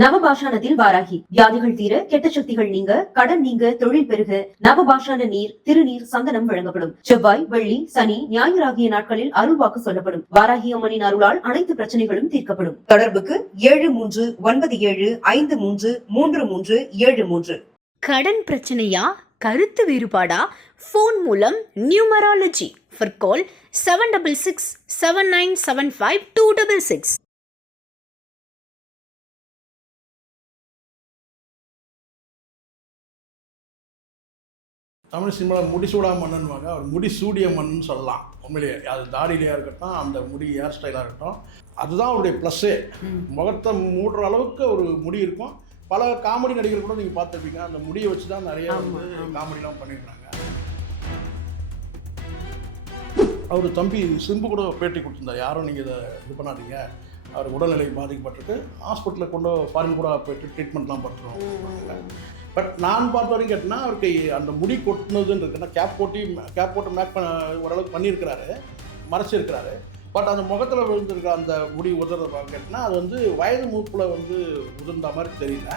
நவபாஷாணத்தில் வாராகி வியாதிகள் தீர, கெட்ட சக்திகள் நீங்க, கடன் நீங்க, தொழில் பெருக நவபாஷாண நீர், திருநீர், சந்தனம் வழங்கப்படும். செவ்வாய், வெள்ளி, சனி, ஞாயிறு ஆகிய நாட்களில் அருள்வாக்கு சொல்லப்படும். வாராகி அம்மனின் அருளால் அனைத்து பிரச்சனைகளும் தீர்க்கப்படும். தொடர்புக்கு 7397533373. கடன் பிரச்சனையா, கருத்து வேறுபாடா, போன் மூலம் நியூமராலஜி for call 7667975266. தமிழ் சினிமாவில் முடிசூடா மன்னன்வாங்க, அவர் முடிசூடிய மன்னன் சொல்லலாம். உண்மையிலேயே அது தாடியிலையாக இருக்கட்டும், அந்த முடி ஹேர் ஸ்டைலாக இருக்கட்டும், அதுதான் அவருடைய ப்ளஸ்ஸே. முகத்தை மூடுற அளவுக்கு ஒரு முடி இருக்கும். பல காமெடி நடிகர்கள் கூட நீங்கள் பார்த்துருப்பீங்க, அந்த முடியை வச்சு தான் நிறைய காமெடிலாம் பண்ணியிருக்காங்க. அவர் தம்பி சிம்பு கூட பேட்டி கொடுத்துருந்தார், யாரும் நீங்கள் இதை இது பண்ணாதீங்க, அவர் உடல்நிலை பாதிக்கப்பட்டிருக்கு, ஹாஸ்பிட்டலில் கொண்டு ஃபாரின் கூட போய்ட்டு ட்ரீட்மெண்ட்லாம் பண்ணுறோம். பட் நான் பார்த்த வரைக்கும் கேட்டினா, அவருக்கு அந்த முடி கொட்டினதுன்னு இருக்குன்னா கேப் போட்டு மேக் பண்ண ஓரளவுக்கு பண்ணியிருக்கிறாரு, மறைச்சிருக்கிறாரு. பட் அந்த முகத்தில் விழுந்திருக்க அந்த முடி உதிர்றத பார்க்க கேட்டினா, அது வந்து வயது மூப்பில் வந்து உதிர்ந்த மாதிரி தெரியல.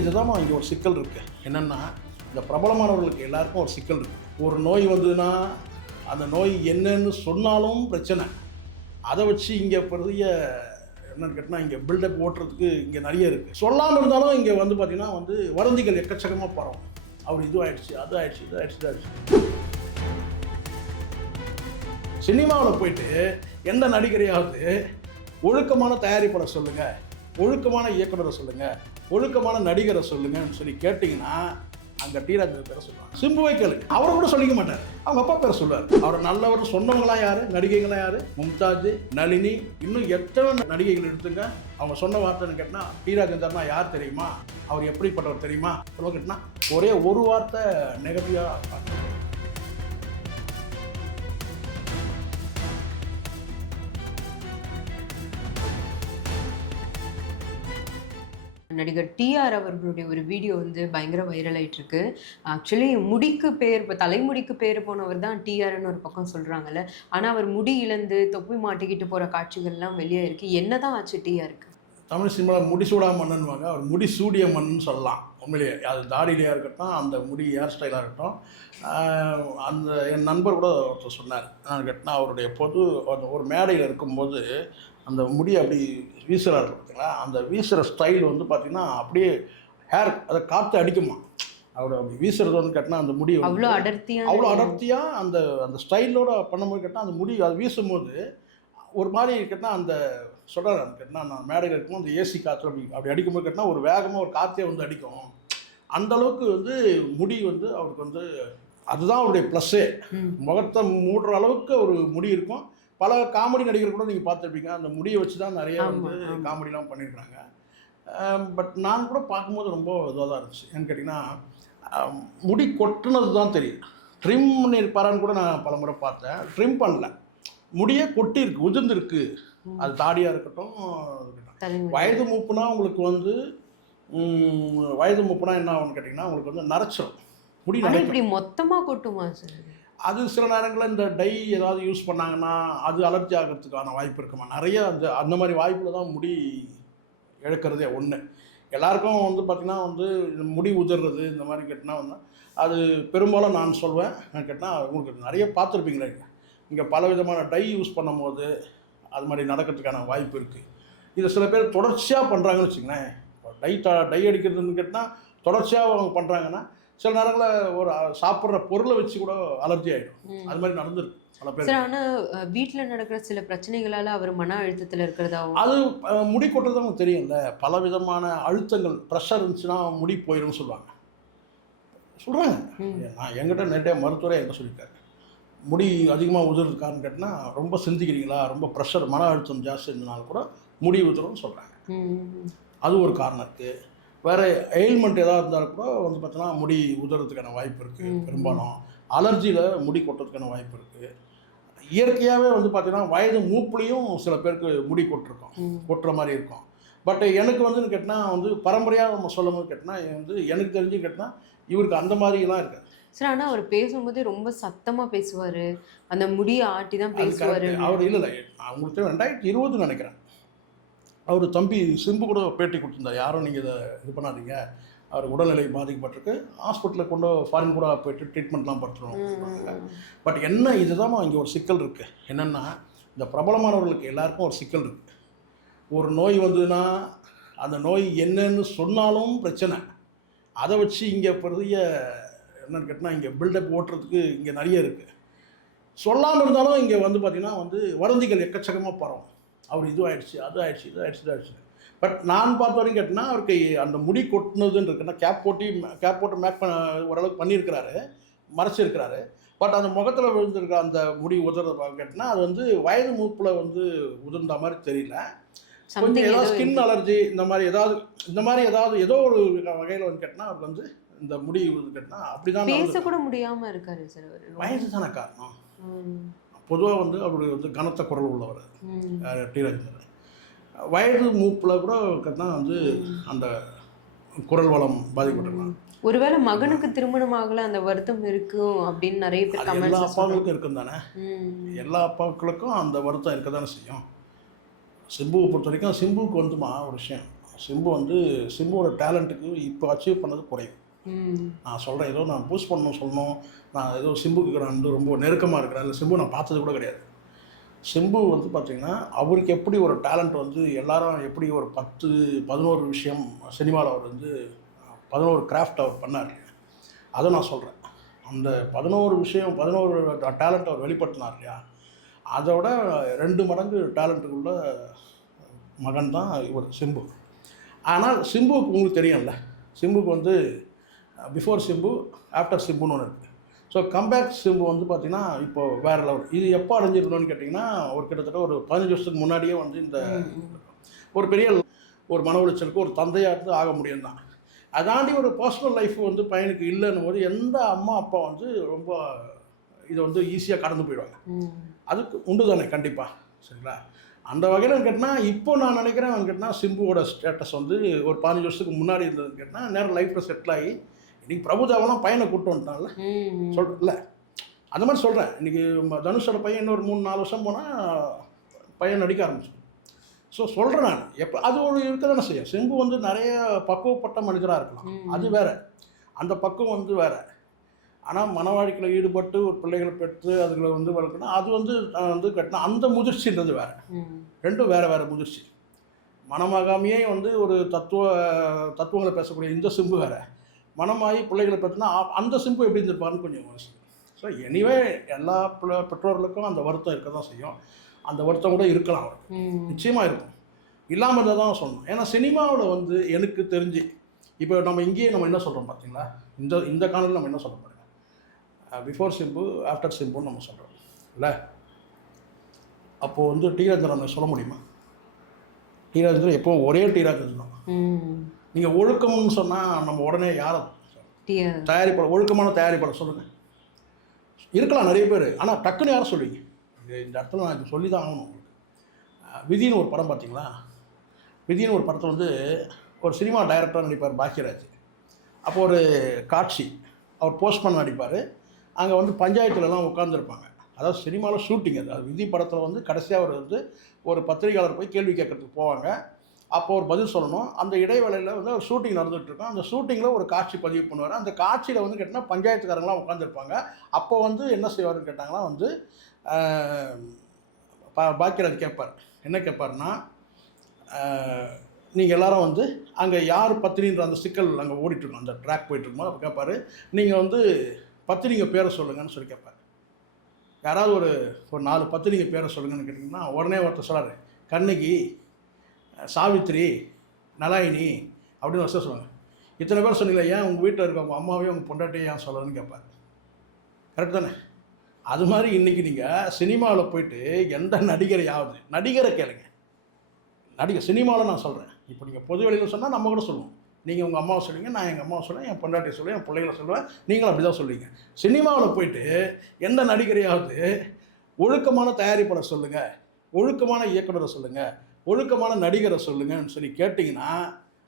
இதுதான் இங்கே ஒரு சிக்கல் இருக்குது. என்னென்னா, இந்த பிரபலமானவர்களுக்கு எல்லாருக்கும் ஒரு சிக்கல் இருக்குது. ஒரு நோய் வந்ததுன்னா அந்த நோய் என்னன்னு சொன்னாலும் பிரச்சனை. அதை வச்சு இங்கே பெரிய என்னென்னு கேட்டால் இங்கே பில்டப் ஓட்டுறதுக்கு இங்கே நிறைய இருக்குது. சொல்லாமல் இருந்தாலும் இங்கே வந்து பார்த்திங்கன்னா வந்து வதந்திகள் எக்கச்சக்கமாக பரவும். அவர் இது ஆயிடுச்சு, அது ஆயிடுச்சு, இது ஆயிடுச்சு, இது ஆயிடுச்சு. சினிமாவில் போயிட்டு எந்த நடிகரையாவது ஒழுக்கமான தயாரிப்பாளரை சொல்லுங்கள், ஒழுக்கமான இயக்குனரை சொல்லுங்கள், ஒழுக்கமான நடிகரை சொல்லுங்கன்னு சொல்லி கேட்டிங்கன்னா அங்கே டிராஜ் பேரை சொல்லுவாங்க. சிம்புவை கேளுங்க, அவரை கூட சொல்லிக்க மாட்டார், அவங்க அப்பா பேரை சொல்லுவார். அவர் நல்லவர் சொன்னவங்களாம் யார், நடிகைகளாம் யார், மும்தாஜ், நளினி, இன்னும் எத்தனை நடிகைகள் எடுத்துங்க. அவங்க சொன்ன வார்த்தைன்னு கேட்டால் டிராஜ் இருந்தார்னா யார் தெரியுமா, அவர் எப்படிப்பட்டவர் தெரியுமா கேட்டால் ஒரே ஒரு வார்த்தை நெகட்டிவாக. நடிகர் டிஆர் அவர்களுடைய ஒரு வீடியோ வந்து பயங்கர வைரல் ஆயிட்டு இருக்கு. ஆக்சுவலி முடிக்கு பேர், இப்போ தலைமுடிக்கு பேர் போனவர் தான் டிஆர்னு ஒரு பக்கம் சொல்றாங்கல்ல. ஆனால் அவர் முடி இழந்து தொப்பி மாட்டிக்கிட்டு போகிற காட்சிகள்லாம் வெளியே இருக்கு. என்னதான் ஆச்சு டிஆருக்கு? தமிழ் சினிமாவில் முடிசூடா மன்னன்வாங்க, அவர் முடிசூடிய மன்னன் சொல்லலாம். உண்மையிலேயே அது தாடியிலையாக இருக்கட்டும், அந்த முடி ஹேர் ஸ்டைலாக இருக்கட்டும். அந்த என் நண்பர் கூட ஒருத்தர் சொன்னார், நான் கேட்டால் அவருடைய ஒரு மேடையில் இருக்கும்போது அந்த முடி அப்படி வீசுகிறாரு பார்த்தீங்களா, அந்த வீசுகிற ஸ்டைல் வந்து பார்த்திங்கன்னா அப்படியே ஹேர் அதை காற்று அடிக்குமா. அவர் அப்படி வீசுறது வந்து கேட்டால் அந்த முடி அவ்வளோ அடர்த்தியாக அந்த அந்த ஸ்டைலோட பண்ணும்போது கேட்டால் அந்த முடி அது வீசும்போது ஒரு மாதிரி கேட்டால் அந்த சொல்கிறார். அது கேட்டால் நான் மேடையில் இருக்கும்போது அந்த ஏசி காற்று அப்படி அடிக்கும்போது கேட்டால் ஒரு வேகமாக ஒரு காற்றே வந்து அடிக்கும். அந்தளவுக்கு வந்து முடி வந்து அவருக்கு வந்து அதுதான் அவருடைய ப்ளஸ்ஸே. முகத்தை மூடுற அளவுக்கு ஒரு முடி இருக்கும். பல காமெடி நடிகர்கள் கூட நீங்கள் பார்த்துருப்பீங்க, அந்த முடியை வச்சு தான் நிறைய வந்து காமெடிலாம் பண்ணியிருக்காங்க. பட் நான் கூட பார்க்கும்போது ரொம்ப இதுவாக தான் இருந்துச்சு. ஏன்னு கேட்டிங்கன்னா, முடி கொட்டுனது தான் தெரியும். ட்ரிம் பண்ணியிருப்பாரான்னு கூட நான் பல முறை பார்த்தேன். ட்ரிம் பண்ணல, முடியே கொட்டியிருக்கு, உதிர்ந்துருக்கு. அது தாடியாக இருக்கட்டும். வயது மூப்புனா உங்களுக்கு வந்து வயது மூப்புனா என்ன ஆகும்னு கேட்டிங்கன்னா, உங்களுக்கு வந்து நரைச்சிடும் முடி. இப்படி மொத்தமாக கொட்டுமா சார்? அது சில நேரங்களில் இந்த டை ஏதாவது யூஸ் பண்ணாங்கன்னா அது அலர்ஜி ஆகிறதுக்கான வாய்ப்பு இருக்குமா. நிறைய அந்த மாதிரி வாய்ப்பில் தான் முடி இழக்கிறதே ஒன்று. எல்லாருக்கும் வந்து பார்த்திங்கன்னா வந்து முடி உதிர்றது இந்த மாதிரி கேட்டால் வந்து அது பெரும்பாலும் நான் சொல்வேன். கேட்டால் உங்களுக்கு நிறைய பார்த்துருப்பீங்களே, இங்கே பல விதமான டை யூஸ் பண்ணும் போது அது மாதிரி நடக்கிறதுக்கான வாய்ப்பு இருக்குது. இதை சில பேர் தொடர்ச்சியாக பண்ணுறாங்கன்னு வச்சுங்களேன். டை அடிக்கிறதுன்னு கேட்டால் தொடர்ச்சியாக அவங்க பண்ணுறாங்கன்னா சில நேரங்களில் ஒரு சாப்பிட்ற பொருளை வச்சு கூட அலர்ஜி ஆகிடும். அது மாதிரி நடந்துருக்கு பல பேர். ஆனால் வீட்டில் நடக்கிற சில பிரச்சனைகளால் அவர் மன அழுத்தத்தில் இருக்கிறதாவும், அது முடி கொட்டுறது அவங்க தெரியும்ல. பல விதமான அழுத்தங்கள், ப்ரெஷர் இருந்துச்சுன்னா முடி போயிடும்னு சொல்கிறாங்க. நான் என்கிட்ட நிறைய மருத்துவரே என்ன சொல்லியிருக்காரு, முடி அதிகமாக உதிர்றதுக்கான்னு கேட்டால் ரொம்ப சிந்திக்கிறீங்களா, ரொம்ப ப்ரெஷர் மன அழுத்தம் ஜாஸ்தி இருந்தனால கூட முடி உதிரும்னு சொல்கிறாங்க. அது ஒரு காரணம் இருக்குது. வேறு எயில்மெண்ட் ஏதாவது இருந்தாலும் கூட வந்து பார்த்தோன்னா முடி உதறதுக்கான வாய்ப்பு இருக்குது. பெரும்பாலும் அலர்ஜியில் முடி கொட்டுறதுக்கான வாய்ப்பு இருக்குது. இயற்கையாகவே வந்து பார்த்திங்கன்னா வயது மூப்புலேயும் சில பேருக்கு முடி கொட்டுற மாதிரி இருக்கும். பட் எனக்கு வந்து கேட்டால் வந்து பரம்பரையாக நம்ம சொல்லும் போது கேட்டால் வந்து எனக்கு தெரிஞ்சு கேட்டால் இவருக்கு அந்த மாதிரிலாம் இருக்காது. சார் ஆனால் அவர் பேசும்போது ரொம்ப சத்தமாக பேசுவார், அந்த முடியை ஆட்டி தான் பேசுவார். அவர் இல்லை அவங்களுக்கு 2020 நினைக்கிறேன். அவர் தம்பி சிம்பு கூட பேட்டி கொடுத்துருந்தார், யாரும் நீங்கள் இதை இது பண்ணாதீங்க, அவர் உடல்நிலை பாதிக்கப்பட்டிருக்கு, ஹாஸ்பிட்டலில் கொண்டு ஃபாரின் கூட போயிட்டு ட்ரீட்மெண்ட்லாம் படுத்துருவோம். பட் என்ன இதுதான் இங்கே ஒரு சிக்கல் இருக்குது. என்னென்னா இந்த பிரபலமானவர்களுக்கு எல்லாருக்கும் ஒரு சிக்கல் இருக்குது. ஒரு நோய் வந்ததுன்னா அந்த நோய் என்னன்னு சொன்னாலும் பிரச்சனை. அதை வச்சு இங்கே பெரிய என்னென்னு கேட்டால் இங்கே பில்டப் ஓட்டுறதுக்கு இங்கே நிறைய இருக்குது. சொல்லாமல் இருந்தாலும் இங்கே வந்து பார்த்திங்கன்னா வதந்திகள் எக்கச்சக்கமாக பரவும். அவர் இது ஆயிடுச்சு, அது ஆயிடுச்சு, இது ஆயிடுச்சு, இது ஆயிடுச்சு. பட் நான் பார்த்த வரைக்கும் கேட்டிங்கன்னா அவருக்கு அந்த முடி கொட்டினதுன்னு இருக்குன்னா கேப் போட்டு மேக் ஓரளவுக்கு பண்ணியிருக்கிறாரு, மறைச்சிருக்கிறாரு. பட் அந்த முகத்தில் விழுந்திருக்கிற அந்த முடி உதிர்றத கேட்டிங்கன்னா அது வயது மூப்பில் உதிர்ந்த மாதிரி தெரியல. கொஞ்சம் ஏதாவது ஸ்கின் அலர்ஜி இந்த மாதிரி ஏதாவது ஏதோ ஒரு வகையில் கேட்டிங்கன்னா அவருக்கு இந்த முடி கேட்டினா அப்படிதான் பேசக்கூட முடியாமல் இருக்காரு சார். அவர் வயசு தானே காரணம். பொதுவாக அவரு கனத்த குரல் உள்ளவர் டி ராஜேந்தர். வயது மூப்பில் கூட கேட்டினா அந்த குரல் வளம் பாதிக்கப்பட்டிருக்கலாம். ஒருவேளை மகனுக்கு திருமணம் ஆகல அந்த வருத்தம் இருக்கும் அப்படின்னு நிறைய பேர் எல்லா அப்பாவுக்கும் இருக்கும் தானே. எல்லா அப்பாக்களுக்கும் அந்த வருத்தம் இருக்க தானே செய்யும். சிம்புவை பொறுத்த வரைக்கும் சிம்புவுக்கு ஒரு விஷயம், சிம்புவோட டேலண்ட்டுக்கு இப்போ அச்சீவ் பண்ணது குறையும். நான் சொல்கிறேன், ஏதோ நான் பூஸ்ட் சொல்லணும், நான் ஏதோ சிம்புக்கு நான் ரொம்ப நெருக்கமாக இருக்கிறேன், இல்லை சிம்பு நான் பார்த்தது கூட கிடையாது. சிம்பு பார்த்திங்கன்னா அவருக்கு எப்படி ஒரு டேலண்ட் எல்லாரும் எப்படி ஒரு 10-11 விஷயம் சினிமாவில் அவர் 11 கிராஃப்ட் அவர் பண்ணார். அதை நான் சொல்கிறேன். அந்த 11 டேலண்ட் அவர் வெளிப்படுத்தினார் இல்லையா, அதோட 2 மடங்கு டேலண்ட்டுக்குள்ள மகன் தான் இவர் சிம்பு. ஆனால் சிம்புவுக்கு உங்களுக்கு தெரியும்ல, சிம்புக்கு பிஃபோர் சிம்பு ஆஃப்டர் சிம்புன்னு ஒன்று இருக்குது. ஸோ கம்பேக் சிம்பு பார்த்திங்கன்னா இப்போ வேறு லெவல். இது எப்போ அடைஞ்சிருந்தோன்னு கேட்டிங்கன்னா கிட்டத்தட்ட ஒரு 15 வருஷத்துக்கு முன்னாடியே இந்த ஒரு பெரிய ஒரு மன உளைச்சலுக்கு ஒரு தந்தையாக ஆக முடியும் தான். அதாண்டி ஒரு பர்சனல் லைஃப் பையனுக்கு இல்லைன்னும் போது எந்த அம்மா அப்பா ரொம்ப இதை ஈஸியாக கடந்து போயிடுவாங்க. அதுக்கு உண்டு தானே கண்டிப்பாக, சரிங்களா? அந்த வகையில் கேட்டால் இப்போ நான் நினைக்கிறேன் கேட்டால் சிம்புவோட ஸ்டேட்டஸ் ஒரு 15 வருஷத்துக்கு முன்னாடி இருந்ததுன்னு கேட்டால் நேரம் லைஃப்பில் செட்டில் ஆகி இன்றைக்கி பிரபுதாவெல்லாம் பையனை கூப்பிட்டு வந்துட்டான்ல சொல்கிறேன்ல, அந்த மாதிரி சொல்கிறேன். இன்றைக்கி தனுஷோட பையன் இன்னொரு 3-4 வருஷம் போனால் பையன் நடிக்க ஆரம்பிச்சு. ஸோ சொல்கிறேன் நான் எப்போ அது ஒரு இருக்க தானே செய்யும். சிம்பு நிறைய பக்குவப்பட்ட மனிதராக இருக்கலாம், அது வேறு, அந்த பக்குவம் வேறு. ஆனால் மன வாழ்க்கையில் ஈடுபட்டு ஒரு பிள்ளைகளை பெற்று அதுகளை வளர்க்கணும், அது கட்டினா அந்த முதிர்ச்சின்றது வேறு. ரெண்டும் வேறு முதிர்ச்சி. மனமாகாமையே ஒரு தத்துவங்களை பேசக்கூடிய இந்த சிம்பு வேறு, மனமாகி பிள்ளைகளை பெற்றுனா அந்த சிம்பு எப்படி இருந்திருப்பாருன்னு கொஞ்சம் யோசிச்சு. ஸோ எனிவே எல்லா பெற்றோர்களுக்கும் அந்த வருத்தம் இருக்க தான் செய்யும். அந்த வருத்தம் கூட இருக்கலாம், அவருக்கு நிச்சயமாக இருக்கும், இல்லாமல் தான் சொல்லணும். ஏன்னா சினிமாவில் எனக்கு தெரிஞ்சு இப்போ நம்ம இங்கேயே நம்ம என்ன சொல்கிறோம் பார்த்தீங்களா, இந்த காணொலியில் நம்ம என்ன சொல்ல பாருங்க, பிஃபோர் சிம்பு ஆஃப்டர் சிம்புன்னு நம்ம சொல்கிறோம் இல்லை. அப்போது டி ராஜேந்திரன் சொல்ல முடியுமா? டி ராஜேந்திரன் எப்போ ஒரே டி ராஜேந்திரன் தான். நீங்கள் ஒழுக்கம்னு சொன்னால் நம்ம உடனே யாரை தயாரிப்பாளர், ஒழுக்கமான தயாரிப்பாளர் சொல்லுங்கள், இருக்கலாம் நிறைய பேர். ஆனால் டக்குன்னு யாரை சொல்லுவீங்க? இந்த இடத்துல நான் சொல்லி தான் ஆகணும் உங்களுக்கு. விதின்னு ஒரு படம் பார்த்தீங்களா? விதின்னு ஒரு படத்தில் ஒரு சினிமா டைரக்டராக நடிப்பார் பாக்கியராஜ். அப்போ ஒரு காட்சி அவர் போஸ்ட்மேன் நடிப்பார். அங்கே பஞ்சாயத்துலலாம் உட்காந்துருப்பாங்க. அதாவது சினிமாவில் ஷூட்டிங் அது விதி படத்தில் கடைசியாக அவர் ஒரு பத்திரிகையாளர் போய் கேள்வி கேட்கறதுக்கு போவாங்க. அப்போ ஒரு பதில் சொல்லணும். அந்த இடைவேளையில் ஒரு ஷூட்டிங் நடந்துகிட்ருக்கோம். அந்த ஷூட்டிங்கில் ஒரு காட்சி பதிவு பண்ணுவார். அந்த காட்சியில் கேட்டால் பஞ்சாயத்துக்காரங்களாம் உட்காந்துருப்பாங்க. அப்போ என்ன செய்வார்னு கேட்டாங்கன்னா பாக்கியராஜ் கேட்பார். என்ன கேட்பார்னா, நீங்கள் எல்லாரும் அங்கே யார் பத்திரின்ற அந்த சிக்கல் அங்கே ஓடிட்டுருக்கோம், அந்த ட்ராக் போயிட்டுருக்கோம். அப்போ கேட்பார், நீங்கள் பத்திரிகை பேரை சொல்லுங்கன்னு சொல்லி கேட்பார். யாராவது ஒரு 4 பத்திரிகை பேரை சொல்லுங்கன்னு கேட்டிங்கன்னா உடனே ஒருத்தர் சொல்கிறார், கண்ணகி, சாவித்ரி, நலாயினி அப்படின்னு வருஷம் சொல்லுவாங்க. இத்தனை பேர் சொன்னீங்களா, ஏன் உங்கள் வீட்டில் இருக்க உங்கள் அம்மாவே உங்கள் பொண்டாட்டியே ஏன் சொல்லணும்னு கேட்பார். கரெக்ட் தானே? அது மாதிரி இன்றைக்கி நீங்கள் சினிமாவில் போயிட்டு எந்த நடிகரை கேளுங்க, நடிகர் சினிமாவில் நான் சொல்கிறேன். இப்போ நீங்கள் பொது வெளியில் சொன்னால் நம்ம கூட சொல்லுவோம். நீங்கள் உங்கள் அம்மாவை சொல்லுவீங்க, நான் எங்கள் அம்மாவை சொல்லுவேன், என் பொண்டாட்டியை சொல்லுவேன், என் பிள்ளைகளை சொல்லுவேன், நீங்களும் அப்படி தான் சொல்லுவீங்க. சினிமாவில் போயிட்டு எந்த நடிகரையாவது ஒழுக்கமான தயாரிப்பாளர் சொல்லுங்கள், ஒழுக்கமான இயக்குனரை சொல்லுங்கள், ஒழுக்கமான நடிகரை சொல்லுங்கன்னு சொல்லி கேட்டிங்கன்னா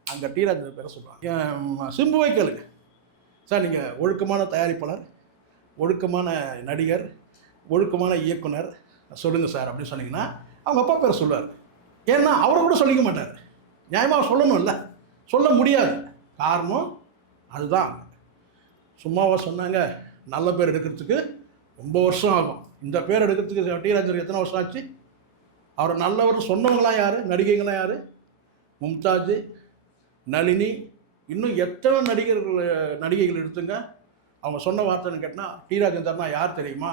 அங்கே டி ராஜேந்திரன் பேரை சொல்லுவாங்க. சிம்புவை கேளுங்க, சார் நீங்கள் ஒழுக்கமான தயாரிப்பாளர், ஒழுக்கமான நடிகர், ஒழுக்கமான இயக்குனர் சொல்லுங்கள் சார் அப்படின்னு சொன்னீங்கன்னா அவங்க அப்பா பேரை சொல்லுவார். ஏன்னா அவரை கூட சொல்லிக்க மாட்டார். நியாயமாக சொல்லணும்ல, சொல்ல முடியாது. காரணம் அதுதான். சும்மாவா சொன்னாங்க? நல்ல பேர் எடுக்கிறதுக்கு ரொம்ப வருஷம் ஆகும். இந்த பேர் எடுக்கிறதுக்கு டி ராஜேந்தருக்கு எத்தனை வருஷம் ஆச்சு? அவரை நல்லவர் சொன்னவங்களாம் யார்? நடிகைகளாம் யார்? மும்தாஜ், நளினி, இன்னும் எத்தனை நடிகைகள் எடுத்துங்க. அவங்க சொன்ன வார்த்தைன்னு கேட்டால் டி ராஜேந்தர்னா யார் தெரியுமா,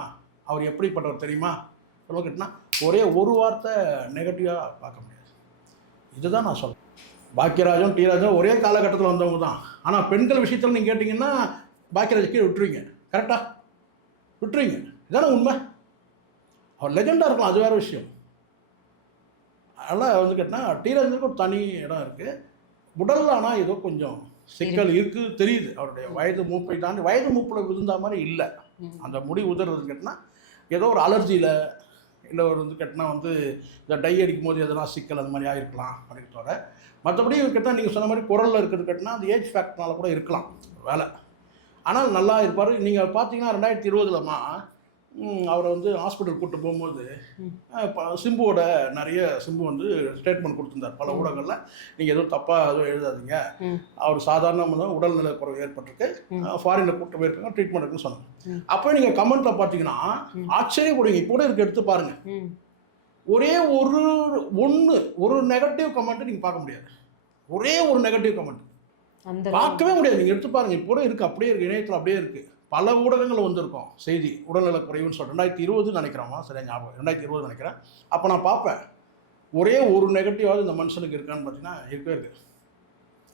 அவர் எப்படிப்பட்டவர் தெரியுமா சொல்ல கேட்டால் ஒரே ஒரு வார்த்தை நெகட்டிவாக பார்க்க முடியாது. இதுதான் நான் சொல்கிறேன். பாக்கியராஜும் டி ராஜும் ஒரே காலகட்டத்தில் வந்தவங்க தான். ஆனால் பெண்கள் விஷயத்தில் நீங்கள் கேட்டிங்கன்னா பாக்கியராஜ் கீழே விட்டுருவீங்க. கரெக்டாக விட்டுருவீங்க. இதுதானே உண்மை. அவர் லெஜெண்டாக இருக்கலாம், அது வேறு விஷயம். அதனால் வந்து கேட்டால் டி ராஜருக்கு ஒரு தனி இடம் இருக்குது. உடல் ஆனால் ஏதோ கொஞ்சம் சிக்கல் இருக்குது தெரியுது. அவருடைய வயது மூப்பை தாண்டி வயது மூப்பில் விழுந்த மாதிரி இல்லை. அந்த முடி உதறது கேட்டால் ஏதோ ஒரு அலர்ஜியில் இல்லை ஒரு வந்து கேட்டால் வந்து இந்த டை அடிக்கும் போது எதனா சிக்கல் அந்த மாதிரி ஆகிருக்கலாம் அப்படின்னு தவிர மற்றபடி கேட்டால் நீங்கள் சொன்ன மாதிரி குரலில் இருக்கிறது கேட்டால் அந்த ஏஜ் ஃபேக்டர்னால கூட இருக்கலாம் வேலை. ஆனால் நல்லா இருப்பார். நீங்கள் பார்த்தீங்கன்னா 2020 அவரை வந்து ஹாஸ்பிட்டல் கூப்பிட்டு போகும்போது சிம்புவோட சிம்பு வந்து ஸ்டேட்மெண்ட் கொடுத்துருந்தார் பல ஊடகங்களில். நீங்கள் எதுவும் தப்பாக எதுவும் எழுதாதீங்க, அவர் சாதாரண உடல்நல குறைவு ஏற்பட்டிருக்கு, ஃபாரினில் கூப்பிட்டு போயிருக்காங்க, ட்ரீட்மெண்ட் இருக்குன்னு சொன்னாங்க. அப்போ நீங்கள் கமெண்ட்டில் பார்த்தீங்கன்னா ஆச்சரியப்படுவீங்க. இப்போ கூட இருக்க எடுத்து பாருங்கள். ஒரே ஒரு நெகட்டிவ் கமெண்ட்டு நீங்கள் பார்க்க முடியாது. ஒரே ஒரு நெகட்டிவ் கமெண்ட் பார்க்கவே முடியாது. நீங்கள் எடுத்து பாருங்கள். இப்போ கூட இருக்குது, அப்படியே இருக்குது, இணையத்தில் அப்படியே இருக்குது. பல ஊடகங்கள் வந்திருக்கோம் செய்தி உடல்நலக் குறைவுன்னு சொல்லிட்டு 2020 நினைக்கிறோமா, சரியா ஞாபகம் 2020 நினைக்கிறேன். அப்போ நான் பார்ப்பேன் ஒரே ஒரு நெகட்டிவாவது இந்த மனுஷனுக்கு இருக்கான்னு பார்த்தீங்கன்னா இருக்கவே இருக்குது.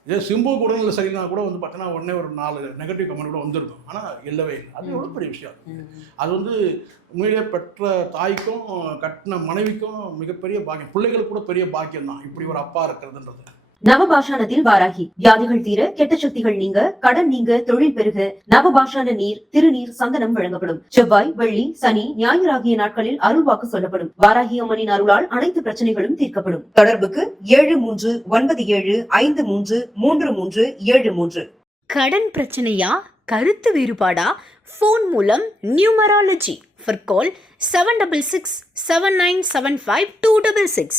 இதே சிம்புக்கு உடல்நிலை சரினா கூட வந்து பார்த்தீங்கன்னா உடனே ஒரு 4 நெகட்டிவ் கமெண்ட் கூட வந்திருக்கும். ஆனால் இல்லவே இல்லை. அது எவ்வளோ பெரிய விஷயம். அது வந்து உண்மையிலே பெற்ற தாய்க்கும் கட்டின மனைவிக்கும் மிகப்பெரிய பாக்கியம். பிள்ளைகளுக்கு கூட பெரிய பாக்கியம் தான் இப்படி ஒரு அப்பா இருக்கிறதுன்றது. நவபாஷானத்தில் வாராகி வியாதிகள் தீர, கெட்ட சக்திகள் நீங்க, கடன் நீங்க, தொழில் பெருக நவபாஷான நீர், திருநீர், சந்தனம் வழங்கப்படும். செவ்வாய், வெள்ளி, சனி, ஞாயிறு ஆகிய நாட்களில் அருள்வாக்கு சொல்லப்படும். வாராகி அம்மனின் அருளால் அனைத்து பிரச்சனைகளும் தீர்க்கப்படும். தொடர்புக்கு 7397533373. கடன் பிரச்சனையா, கருத்து வேறுபாடா? ஃபோன் மூலம் நியூமராலஜி. For call 766 7975 266.